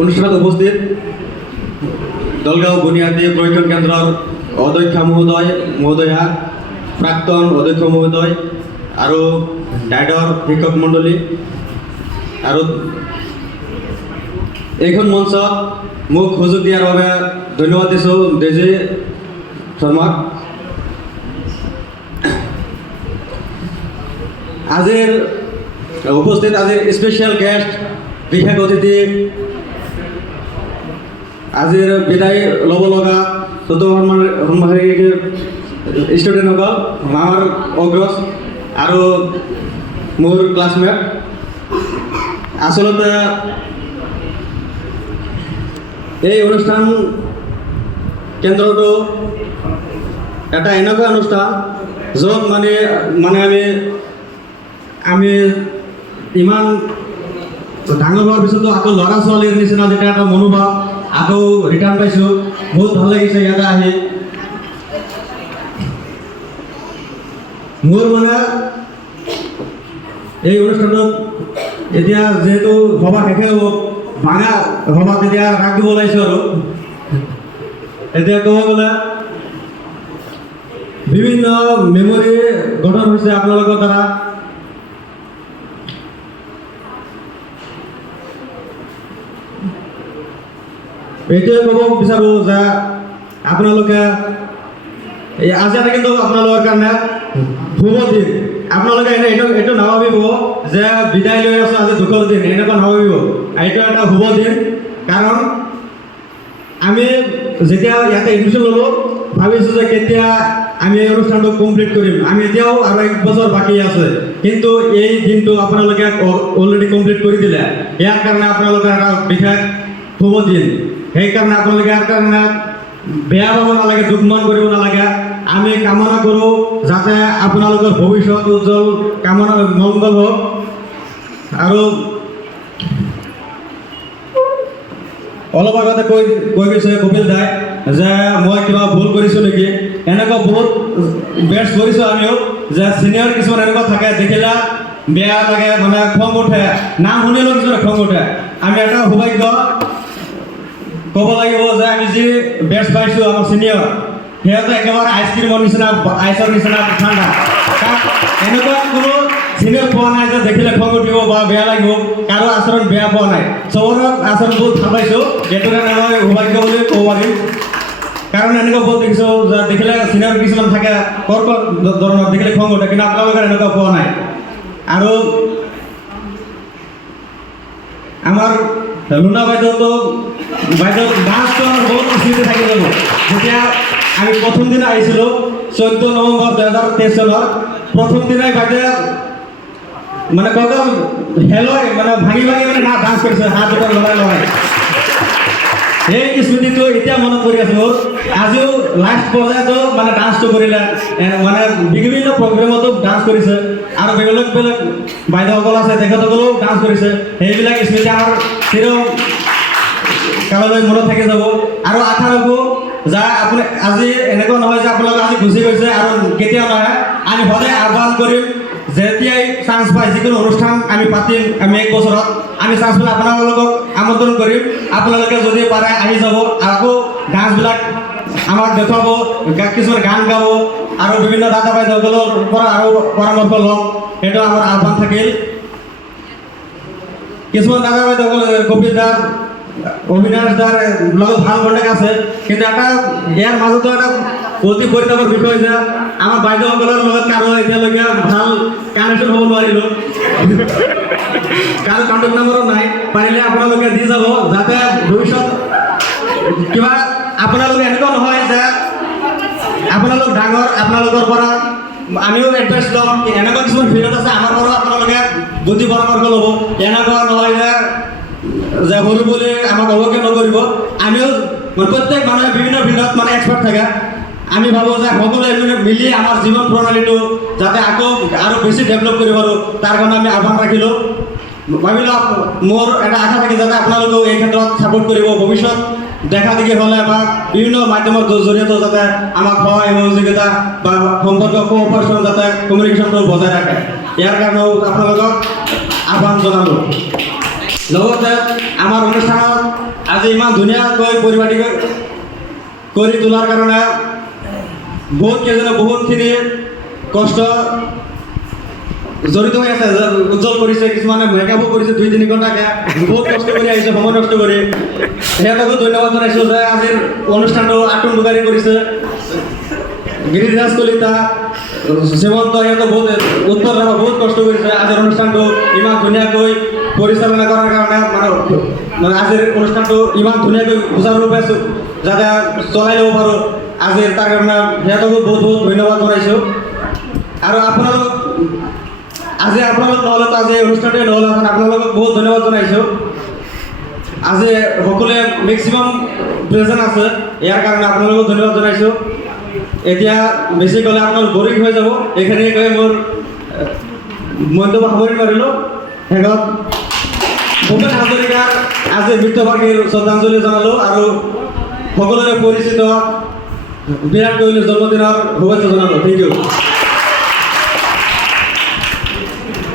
অনুষ্ঠানত উপস্থিত দলগাঁও বুনিয়াদী প্রশিক্ষণ কেন্দ্রের অধ্যক্ষ মহোদয়া প্রাক্তন অধ্যক্ষ মহোদয় আর ডাইডর শিক্ষক মণ্ডলী আর এইখন মঞ্চত মোক সুযোগ দিয়াৰ বাবে ধন্যবাদ দিছোঁ ডেজি শৰ্মাক। আজিৰ উপস্থিত আজিৰ স্পেচিয়েল গেষ্ট বিশেষ অতিথি আজিৰ বিদায় ল'ব লগা চতুৰ্থ সন্মানীয় ষ্টুডেণ্টসকল আমাৰ অগ্ৰজ আৰু মোৰ ক্লাছমেট। আচলতে এই অনুষ্ঠান কেন্দ্ৰটো এটা এনেকুৱা অনুষ্ঠান য'ত মানে আমি ইমান ডাঙৰ হোৱাৰ পিছতো আকৌ ল'ৰা ছোৱালীৰ নিচিনা যেতিয়া এটা মনোভাৱ আকৌ ৰিটাৰ্ণ পাইছোঁ, বহুত ভাল লাগিছে ইয়াতে আহি। মোৰ এই অনুষ্ঠানত এতিয়া যিহেতু সভা শেষে হ'ব, ভাঙা সভাত এতিয়া ৰাগ দিব ওলাইছোঁ আৰু এতিয়া ক'ব গ'লে বিভিন্ন মেমৰি গঠন হৈছে আপোনালোকৰ দ্বাৰা। এইটোৱে ক'ব বিচাৰোঁ যে আপোনালোকে আজি এটা কিন্তু আপোনালোকৰ কাৰণে শুভ দিন। আপোনালোকে এইটো নাভাবিব যে বিদায় লৈ আছোঁ আজি দুখৰ দিন, এনেকুৱা নাভাবিব। এইটো এটা শুভ দিন, কাৰণ আমি যেতিয়া ইয়াতে এডমিশ্যন ল'লোঁ ভাবিছোঁ যে কেতিয়া আমি এই অনুষ্ঠানটো কমপ্লিট কৰিম। আমি এতিয়াও আৰু 1 বছৰ বাকী আছে, কিন্তু এই দিনটো আপোনালোকে অলৰেডি কমপ্লিট কৰি দিলে। ইয়াৰ কাৰণে আপোনালোকৰ এটা বিশেষ শুভ দিন। সেইকাৰণে আপোনালোকে ইয়াৰ কাৰণে বেয়া পাব নালাগে, দুখ মন কৰিব নালাগে। আমি কামনা কৰোঁ যাতে আপোনালোকৰ ভৱিষ্যত উজ্জ্বল কামনা মংগল হওক। আৰু অলপ আগতে কৈ গৈছে কপিল দাই যে মই কিবা ভুল কৰিছোঁ নেকি। এনেকুৱা বহুত বেটছ কৰিছোঁ আমিও, যে ছিনিয়ৰ কিছুমান এনেকুৱা থাকে দেখিলে বেয়া লাগে, খং উঠে, নাম শুনিলেও কিছুমানে খং উঠে। আমি এটা সৌভাগ্য ক'ব লাগিব যে আমি যি বেটছ পাইছোঁ আমাৰ ছিনিয়ৰ, সিহঁতে একেবাৰে আইচৰ নিচিনা ঠাণ্ডা। কাৰণ এনেকুৱা কোনো ছিনিয়ৰ পোৱা নাই যে দেখিলে খং উঠিব বা বেয়া লাগিব, কাৰো আচৰণ বেয়া পোৱা নাই। চবৰে আচৰণ বহুত ভাল পাইছোঁ, সেইটো কাৰণে মই সৌভাগ্য বুলি ক'ব পাৰিম। কাৰণ এনেকুৱা বহুত দেখিছোঁ যে দেখিলে ছিনিয়ৰ কিছুমান থাকে কৰ্কট ধৰণৰ, দেখিলে খং উঠে, কিন্তু আপোনালোকে এনেকুৱা পোৱা নাই। আৰু আমাৰ লুনা বাইদেউতো ডান্সটো আমাৰ বহুত স্মৃতি থাকি যাব। যেতিয়া আমি প্ৰথম দিনা আহিছিলোঁ 14 নৱেম্বৰ 2023 চনৰ প্ৰথম দিনাই বাইদেউ কঁকাল হেলয় ভাঙি ডান্স কৰিছে, হাত দুটা লগাই। সেই স্মৃতিটো এতিয়া মনত পৰি আছে মোৰ। আজিও লাষ্ট পৰ্যায়তো ডান্সটো কৰিলে, বিভিন্ন প্ৰগ্ৰেমতো ডান্স কৰিছে, আৰু বেলেগ বেলেগ বাইদেউসকল আছে তেখেতসকলেও ডান্স কৰিছে। সেইবিলাক স্মৃতি আমাৰ চিৰ কাললৈ মনত থাকি যাব। আৰু আশা ৰাখোঁ যে আপুনি আজি এনেকুৱা নহয় যে আপোনালোকে আজি গুচি গৈছে আৰু কেতিয়াও নহয়। আমি সদায় আহ্বান কৰিম, যেতিয়াই চান্স পাই যিকোনো অনুষ্ঠান আমি পাতিম, আমি 1 বছৰত আমি চান্স পালে আপোনালোকক আমন্ত্ৰণ কৰিম। আপোনালোকে যদি পাৰে আহি যাব, আকৌ ডান্সবিলাক আমাক দেখুৱাব, কিছুমান গান গাব, আৰু বিভিন্ন দাদা বাইদেউসকলৰ পৰা আৰু পৰামৰ্শ ল'ম। সেইটো আমাৰ আহ্বান থাকিল। কিছুমান দাদা বাইদেউসকল কপিল দাৰ অবিনাশ দাৰ লগত ভাল কণ্টেক্ট আছে, কিন্তু ইয়াৰ মাজতো এটা অতি পৰিতাপৰ বিষয় যে আমাৰ বাইদেউসকলৰ লগত কাৰো এতিয়ালৈকে ভাল কানেকশ্যন হ'ব নোৱাৰিলোঁ। কাৰো কণ্টেক্ট নম্বৰো নাই। পাৰিলে আপোনালোকে দি যাব, যাতে ভৱিষ্যত কিবা আপোনালোকে এনেকুৱা নহয় যে আপোনালোক ডাঙৰ, আপোনালোকৰ পৰা আমিও এডভাইচ ল'ম। এনেকুৱা কিছুমান ফিল্ডত আছে আমাৰ পৰাও আপোনালোকে বুদ্ধি পৰামৰ্শ ল'ব। এনেকুৱা নহয় যে সৰু বুলি আমাক অৱজ্ঞা নকৰিব। আমিও প্ৰত্যেক মানুহে বিভিন্ন ফিল্ডত এক্সপাৰ্ট থাকে। আমি ভাবোঁ যে সকলোৱে মিলি আমাৰ জীৱন প্ৰণালীটো যাতে আকৌ আৰু বেছি ডেভেলপ কৰিব পাৰোঁ, তাৰ কাৰণে আমি আহ্বান ৰাখিলোঁ। ভাবিলোঁ মোৰ এটা আশা থাকে যাতে আপোনালোকেও এই ক্ষেত্ৰত ছাপোৰ্ট কৰিব। ভৱিষ্যত দেখা দেখি হ'লে বা বিভিন্ন মাধ্যমৰ জৰিয়তে যাতে আমাক সহায় সহযোগিতা বা সম্পৰ্ক কোঅপাৰেশ্যন যাতে কমিউনিকেশ্যনটো বজাই ৰাখে, ইয়াৰ কাৰণেও আপোনালোকক আহ্বান জনালোঁ। লগতে আমাৰ অনুষ্ঠানত আজি ইমান ধুনীয়াকৈ পৰিপাটি কৰি তোলাৰ কাৰণে বহুত কেইজনে বহুতখিনি কষ্ট জড়িত হৈ আছে, উজ্জ্বল কৰিছে, কিছুমানে মেকআপো কৰিছে 2-3 ঘণ্টাকৈ, বহুত কষ্ট কৰি আহিছে, সময় নষ্ট কৰি। সিহঁতকো ধন্যবাদ জনাইছোঁ যে আজিৰ অনুষ্ঠানটো আতুম বোকাৰী কৰিছে। গিৰিৰাজ কলিতা, শ্ৰীমন্ত সিহঁতে বহুত উত্তৰ দাবা বহুত কষ্ট কৰিছে আজিৰ অনুষ্ঠানটো ইমান ধুনীয়াকৈ পৰিচালনা কৰাৰ কাৰণে। মানে আজিৰ অনুষ্ঠানটো ইমান ধুনীয়াকৈ সুচাৰুৰূপে পাইছোঁ যাতে চলাই ল'ব পাৰোঁ আজিৰ, তাৰ কাৰণে সিহঁতকো বহুত বহুত ধন্যবাদ জনাইছোঁ। আৰু আপোনালোক নহ'লেতো আজি অনুষ্ঠানটোৱে নহ'লে আপোনালোকক বহুত ধন্যবাদ জনাইছোঁ। আজি সকলোৱে মেক্সিমাম প্ৰেজেণ্ট আছে, ইয়াৰ কাৰণে আপোনালোকক ধন্যবাদ জনাইছোঁ। এতিয়া বেছি ক'লে আপোনালোক বৰিং হৈ যাব, এইখিনিয়ে কৈ মোৰ মন্তব্য সামৰি মাৰিলোঁ। শেষত ভূপেন হাজৰিকাৰ আজি মৃত্যুবাৰ্ষিকীৰ শ্ৰদ্ধাঞ্জলি জনালোঁ আৰু সকলোৰে পৰিচিত বিৰাট কোহলীৰ জন্মদিনৰ শুভেচ্ছা জনালোঁ। Thank U.